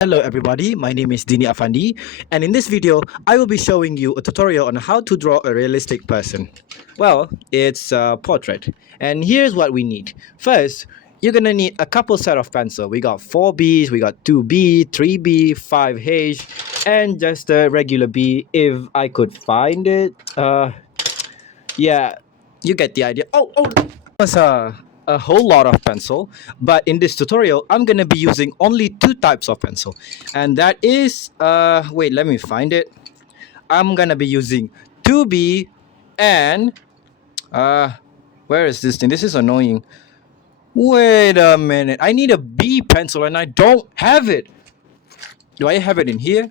Hello everybody, my name is Dini Afandi, and in this video, I will be showing you a tutorial on how to draw a realistic person. Well, it's a portrait, and here's what we need. First, you're gonna need a couple set of pencil. We got 4Bs, we got 2B, 3B, 5H, and just a regular B if I could find it. Yeah, you get the idea. Was a whole lot of pencil, but in this tutorial, I'm gonna be using only two types of pencil, and that is wait, let me find it. I'm gonna be using 2B and uh, where is this thing? This is annoying. Wait a minute, I need a B pencil and I don't have it. Do I have it in here?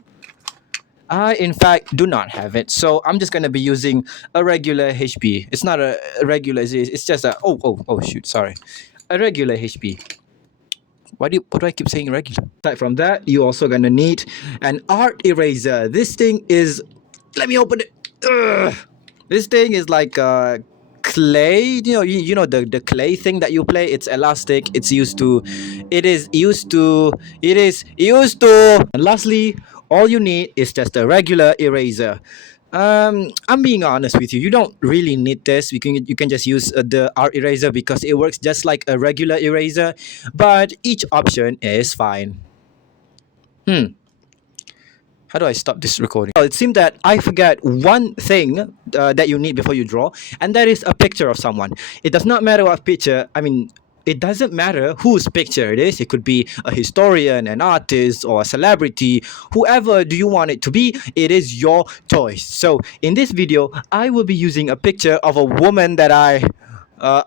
I, in fact, do not have it. So I'm just going to be using a regular HB. It's not a regular, it's just a, shoot, sorry. A regular HB. Why do I keep saying regular? Aside from that, you're also going to need an art eraser. This thing is, let me open it. Ugh. This thing is like clay, you know the clay thing that you play. It's elastic. It is used to. And lastly, all you need is just a regular eraser. I'm being honest with you. You don't really need this. You can just use the art eraser because it works just like a regular eraser, but each option is fine. How do I stop this recording? Well, it seemed that I forgot one thing that you need before you draw, and that is a picture of someone. It does not matter what picture, I mean, it doesn't matter whose picture it is. It could be a historian, an artist, or a celebrity. Whoever do you want it to be, it is your choice. So, in this video, I will be using a picture of a woman that uh, uh,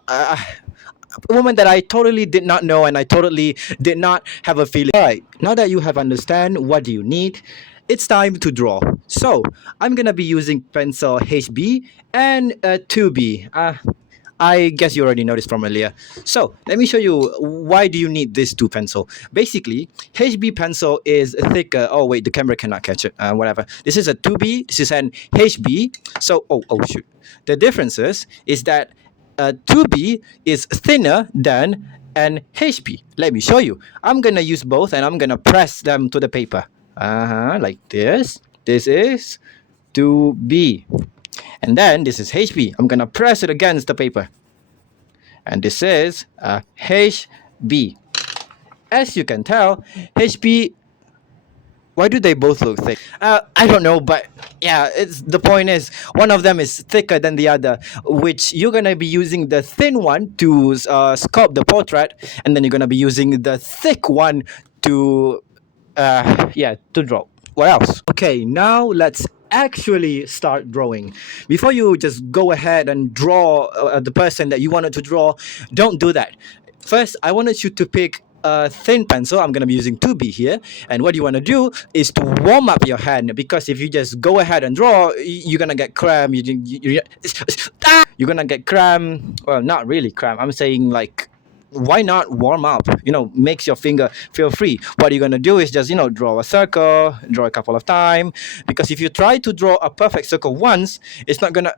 a woman that I totally did not know and I totally did not have a feeling. All right, now that you have understand what do you need, it's time to draw. So I'm gonna be using pencil HB and 2B. I guess you already noticed from earlier. So let me show you why do you need this two pencil. Basically, HB pencil is thicker. Oh wait, the camera cannot catch it. Whatever. This is a 2B. This is an HB. So shoot. The differences is that 2B is thinner than an HP. Let me show you. I'm gonna use both and I'm gonna press them to the paper. Like this. This is 2B. And then this is HB. I'm gonna press it against the paper. And this is HB. As you can tell, HB, why do they both look thick? I don't know, but yeah, it's the point is one of them is thicker than the other, which you're gonna be using the thin one to sculpt the portrait, and then you're gonna be using the thick one to to draw. What else? Okay, now let's actually start drawing. Before you just go ahead and draw the person that you wanted to draw, don't do that. First, I wanted you to pick a thin pencil. I'm going to be using 2B here. And what you want to do is to warm up your hand, because if you just go ahead and draw, you're going to get cramp. You're going to get cramp. Well, not really cramp. I'm saying like, why not warm up? Makes your finger feel free. What you're gonna do is just draw a circle, draw a couple of times. Because if you try to draw a perfect circle once, it's not gonna.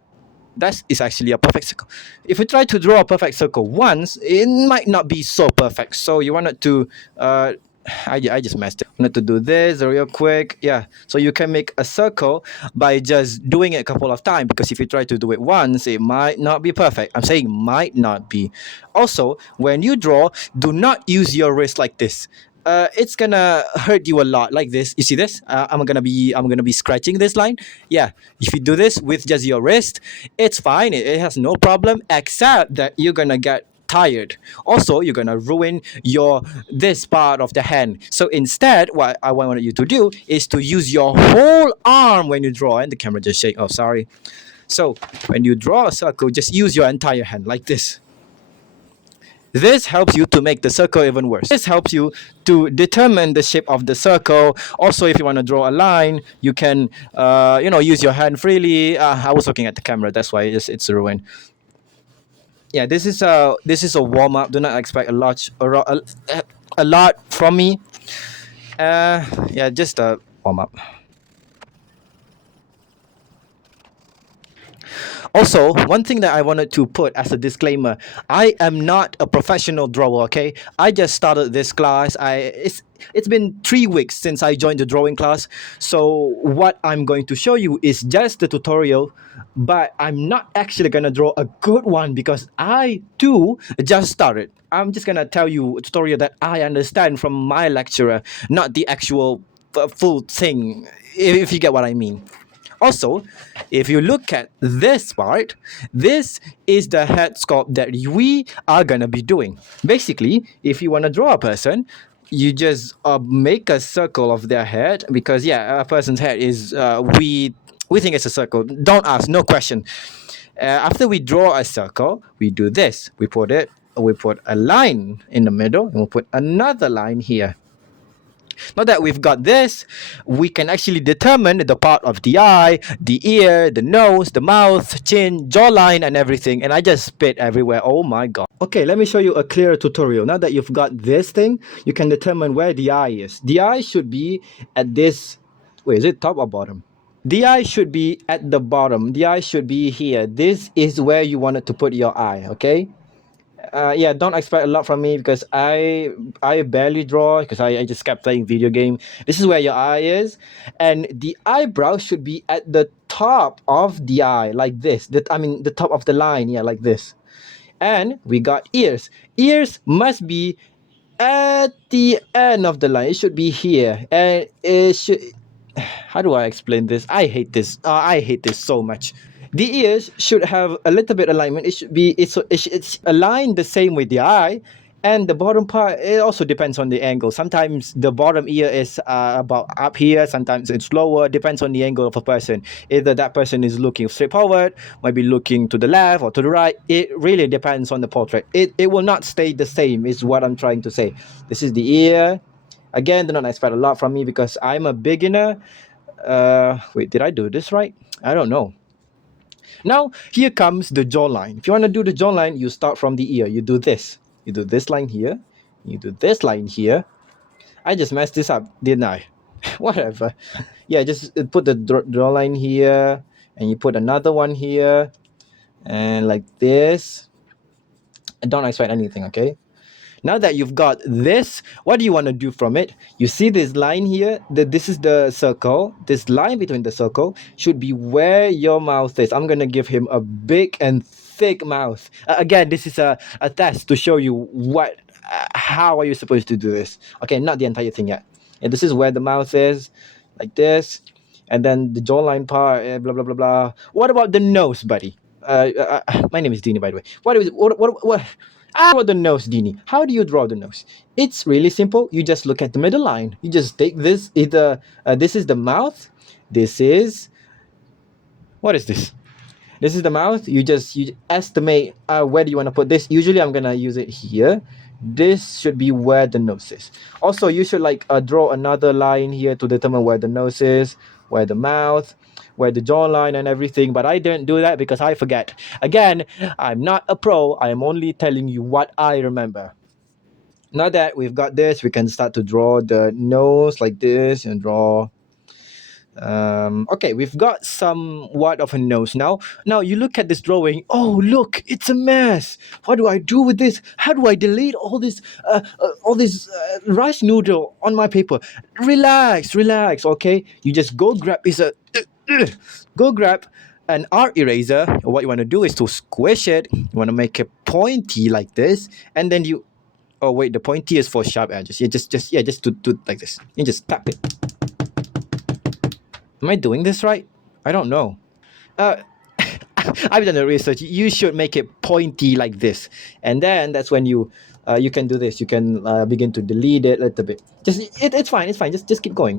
That is actually a perfect circle. If you try to draw a perfect circle once, it might not be so perfect. So you wanted to I just messed it. I wanted to do this real quick. Yeah. So you can make a circle by just doing it a couple of times, because if you try to do it once, it might not be perfect. I'm saying might not be. Also, when you draw, do not use your wrist like this. It's gonna hurt you a lot like this. You see this? I'm gonna be scratching this line. Yeah. If you do this with just your wrist, it's fine. It has no problem, except that you're gonna get tired. Also, you're gonna ruin your this part of the hand. So instead, what I wanted you to do is to use your whole arm when you draw. And the camera just shake. Oh, sorry. So when you draw a circle, just use your entire hand like this. This helps you to make the circle even worse. This helps you to determine the shape of the circle. Also, if you want to draw a line, you can, use your hand freely. I was looking at the camera, that's why it's ruined. Yeah, this is a warm up. Do not expect a lot from me. Yeah, just a warm up. Also, one thing that I wanted to put as a disclaimer, I am not a professional drawer, okay? I just started this class. It's been 3 weeks since I joined the drawing class. So what I'm going to show you is just the tutorial, but I'm not actually going to draw a good one because I too just started. I'm just going to tell you a tutorial that I understand from my lecturer, not the actual full thing, if you get what I mean. Also, if you look at this part, this is the head sculpt that we are gonna be doing. Basically, if you wanna draw a person, you just make a circle of their head because yeah, a person's head is we think it's a circle. Don't ask, no question. After we draw a circle, we do this. We put a line in the middle, and we'll put another line here. Now that we've got this, we can actually determine the part of the eye, the ear, the nose, the mouth, chin, jawline, and everything. And I just spit everywhere. Oh my god. Okay, let me show you a clear tutorial. Now that you've got this thing, you can determine where the eye is. The eye should be at this. Wait, is it top or bottom? The eye should be at the bottom. The eye should be here. This is where you wanted to put your eye, okay? Yeah, don't expect a lot from me because I barely draw because I just kept playing video game. This is where your eye is, and the eyebrow should be at the top of the eye, like this. That I mean, the top of the line, yeah, like this. And we got ears. Ears must be at the end of the line. It should be here, and it should. How do I explain this? I hate this. I hate this so much. The ears should have a little bit alignment. It should be it's aligned the same with the eye, and the bottom part it also depends on the angle. Sometimes the bottom ear is about up here. Sometimes it's lower. Depends on the angle of a person. Either that person is looking straight forward, might be looking to the left or to the right. It really depends on the portrait. It will not stay the same. Is what I'm trying to say. This is the ear. Again, do not expect a lot from me because I'm a beginner. Wait, did I do this right? I don't know. Now, here comes the jawline. If you want to do the jawline, you start from the ear. You do this. You do this line here. You do this line here. I just messed this up, didn't I? Whatever. Yeah, just put the jawline here. And you put another one here. And like this. Don't expect anything, okay? Now that you've got this, what do you want to do from it? You see this line here? This is the circle. This line between the circle should be where your mouth is. I'm going to give him a big and thick mouth. Again, this is a test to show you how are you supposed to do this. Okay, not the entire thing yet. And this is where the mouth is, like this. And then the jawline part, blah, blah, blah, blah. What about the nose, buddy? My name is Dini, by the way. How about the nose, Dini? How do you draw the nose? It's really simple. You just look at the middle line. You just take this. Either this is the mouth. This is what is this? This is the mouth. You estimate where do you want to put this. Usually, I'm gonna use it here. This should be where the nose is. Also, you should draw another line here to determine where the nose is, where the mouth, where the jawline and everything, but I didn't do that because I forget. Again, I'm not a pro. I am only telling you what I remember. Now that we've got this, we can start to draw the nose like this and draw. Okay, we've got somewhat of a nose now. Now you look at this drawing. Oh, look, it's a mess. What do I do with this? How do I delete all this rice noodle on my paper? Relax, okay? You just go grab an art eraser. What you want to do is to squish it. You want to make it pointy like this, and then you. Oh wait, the pointy is for sharp edges. You just do like this. You just tap it. Am I doing this right? I don't know. I've done the research. You should make it pointy like this, and then that's when you can do this. You can begin to delete it a little bit. It's fine. Just keep going.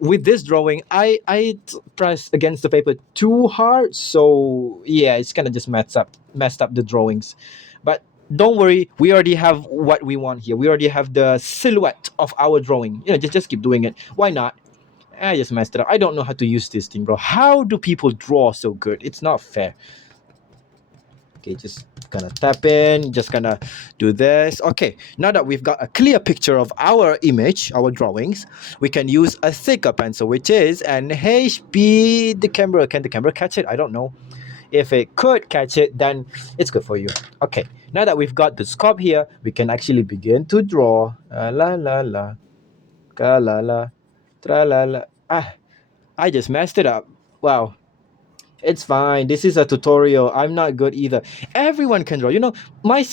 With this drawing, I pressed against the paper too hard, so yeah, it's kind of just messed up the drawings. But don't worry, we already have what we want here. We already have the silhouette of our drawing. Just keep doing it. Why not? I just messed it up. I don't know how to use this thing, bro. How do people draw so good? It's not fair. Okay, just gonna tap in, just gonna do this. Okay, now that we've got a clear picture of our image, our drawings, we can use a thicker pencil, which is an HB. Can the camera catch it? I don't know. If it could catch it, then it's good for you. Okay, now that we've got the scope here, we can actually begin to draw. La la la, ka la la, tra la la. I just messed it up. Wow. It's fine. This is a tutorial. I'm not good either. Everyone can draw. You know, my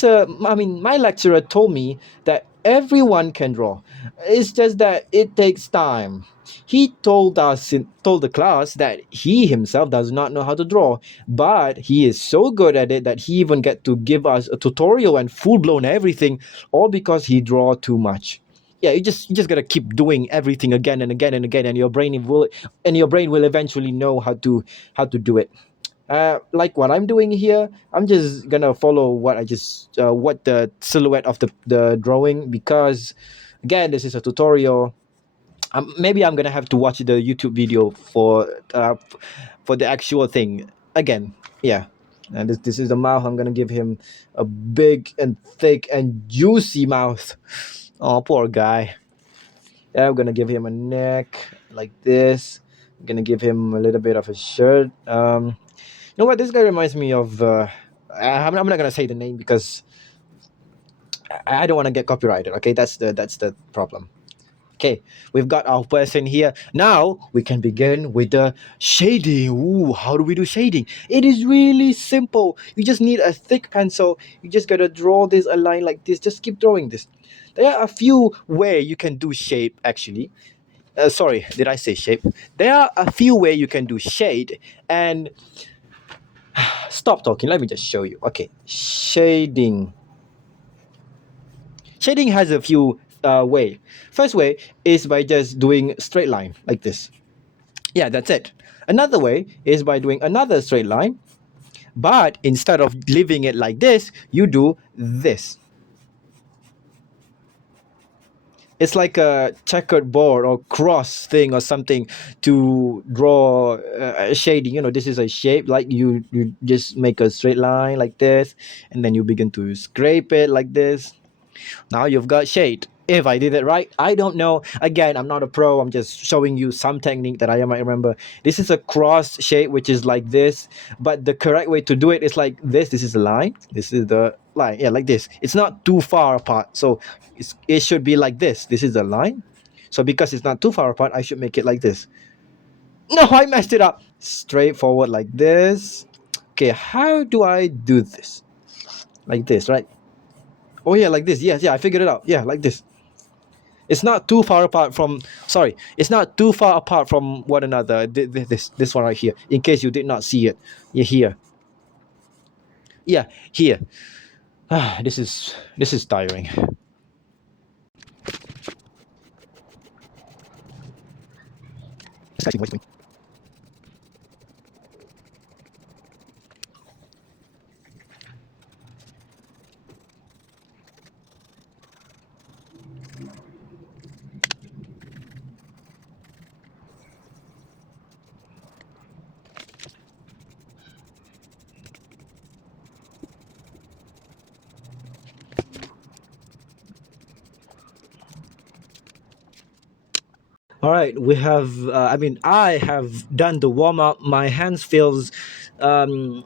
lecturer told me that everyone can draw. It's just that it takes time. He told the class that he himself does not know how to draw, but he is so good at it that he even get to give us a tutorial and full blown everything, all because he draw too much. Yeah, you just gotta keep doing everything again and again and again, and your brain will eventually know how to do it. Like what I'm doing here, I'm just gonna follow what the silhouette of the drawing, because again, this is a tutorial. Maybe I'm gonna have to watch the YouTube video for the actual thing again. Yeah, and this is the mouth. I'm gonna give him a big and thick and juicy mouth. Oh, poor guy. Yeah, I'm gonna give him a neck like this. I'm gonna give him a little bit of a shirt. You know what? This guy reminds me of. I'm not gonna say the name because I don't want to get copyrighted. Okay, that's the problem. Okay, we've got our person here. Now we can begin with the shading. Ooh, how do we do shading? It is really simple. You just need a thick pencil. You just gotta draw this a line like this. Just keep drawing this. There are a few ways you can do shape actually. Sorry, did I say shape? There are a few ways you can do shade, and stop talking. Let me just show you. Okay, shading. Shading has a few way. First way is by just doing straight line like this. Yeah, that's it. Another way is by doing another straight line, but instead of leaving it like this, you do this. It's like a checkered board or cross thing or something to draw a shading. You know, this is a shape, like you just make a straight line like this, and then you begin to scrape it like this. Now you've got shade. If I did it right, I don't know. Again, I'm not a pro. I'm just showing you some technique that I might remember. This is a cross shape, which is like this. But the correct way to do it is like this. This is the line. This is the line. Yeah, like this. It's not too far apart. So it should be like this. This is the line. So because it's not too far apart, I should make it like this. No, I messed it up. Straightforward like this. Okay, how do I do this? Like this, right? Oh yeah, like this. Yes, yeah, I figured it out. Yeah, like this. It's not too far apart from. Sorry, it's not too far apart from one another. This one right here. In case you did not see it, yeah, here. Yeah, here. This is tiring. All right, we have. I have done the warm up. My hands feels um,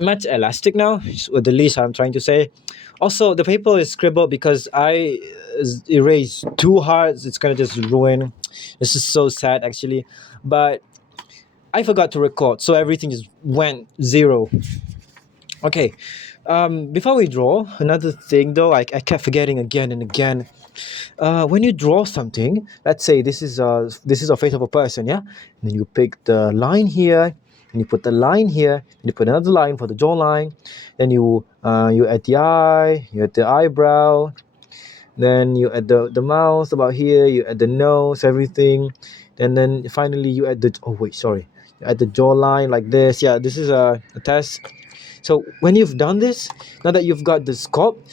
much elastic now. Is what the least I'm trying to say. Also, the paper is scribbled because I erased too hard. It's gonna just ruin. This is so sad, actually. But I forgot to record, so everything just went zero. Okay. Before we draw, another thing though, I kept forgetting again and again. When you draw something, let's say this is a face of a person, yeah. And then you pick the line here, and you put the line here, and you put another line for the jawline. Then you add the eye, you add the eyebrow, then you add the mouth about here, you add the nose, everything, and then finally you add the oh wait sorry, you add the jawline like this. Yeah, this is a test. So when you've done this, now that you've got the scope,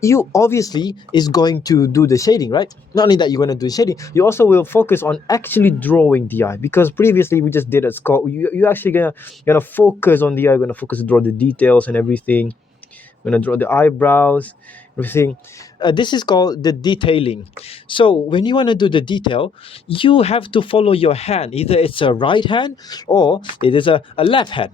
you obviously is going to do the shading, right? Not only that you're going to do shading, you also will focus on actually drawing the eye, because previously we just did a sculpt. You actually gonna focus on the eye, gonna focus to draw the details and everything, gonna draw the eyebrows, everything. This is called the detailing. So when you want to do the detail, you have to follow your hand. Either it's a right hand or it is a left hand.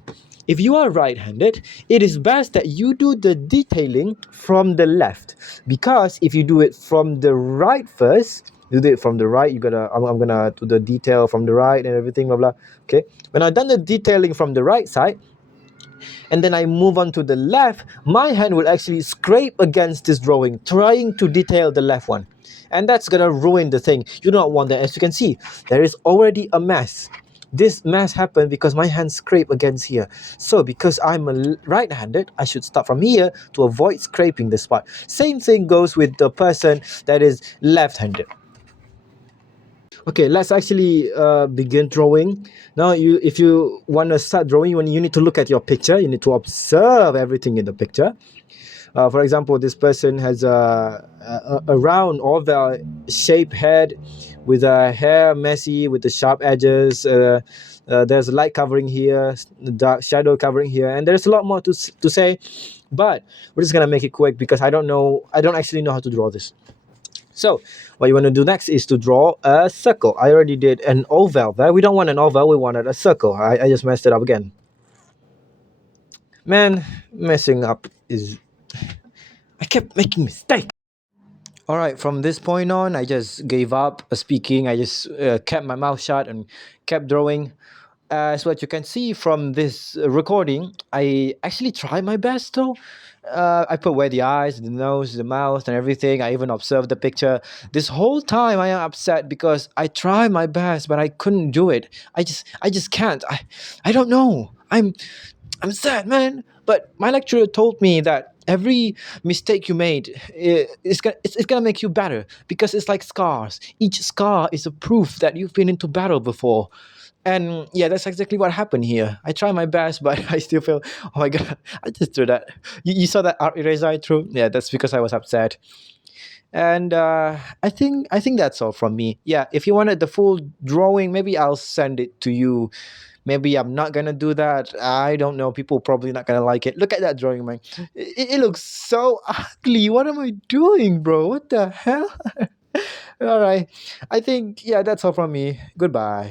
If you are right-handed, it is best that you do the detailing from the left, because if you do it from the right first, you do it from the right, you gotta I'm gonna do the detail from the right and everything, blah blah. Okay, when I've done the detailing from the right side, and then I move on to the left, my hand will actually scrape against this drawing, trying to detail the left one. And that's gonna ruin the thing. You don't want that. As you can see, there is already a mess. This mess happened because my hand scraped against here. So because I'm right-handed, I should start from here to avoid scraping the spot. Same thing goes with the person that is left-handed. Okay, let's actually begin drawing. Now, if you want to start drawing, you need to look at your picture. You need to observe everything in the picture. For example, this person has a round oval shaped head with hair messy with the sharp edges. There's a light covering here, dark shadow covering here, and there's a lot more to say. But we're just gonna make it quick because I don't actually know how to draw this. So what you want to do next is to draw a circle. I already did an oval there. We don't want an oval, we wanted a circle. I just messed it up again. Man, messing up is... I kept making mistakes. All right, from this point on, I just gave up speaking. I just kept my mouth shut and kept drawing. As what you can see from this recording, I actually tried my best though. I put where the eyes, the nose, the mouth, and everything. I even observed the picture. This whole time, I am upset because I tried my best, but I couldn't do it. I just can't. I don't know. I'm sad, man. But my lecturer told me that every mistake you made it's gonna make you better, because it's like scars. Each scar is a proof that you've been into battle before. And yeah, that's exactly what happened here. I tried my best, but I still feel, oh my god, I just threw that. You saw that art eraser I threw? Yeah, that's because I was upset. And I think that's all from me. Yeah, if you wanted the full drawing, maybe I'll send it to you. Maybe I'm not gonna do that. I don't know. People probably not gonna like it. Look at that drawing, man. It looks so ugly. What am I doing, bro? What the hell? All right. I think, yeah, that's all from me. Goodbye.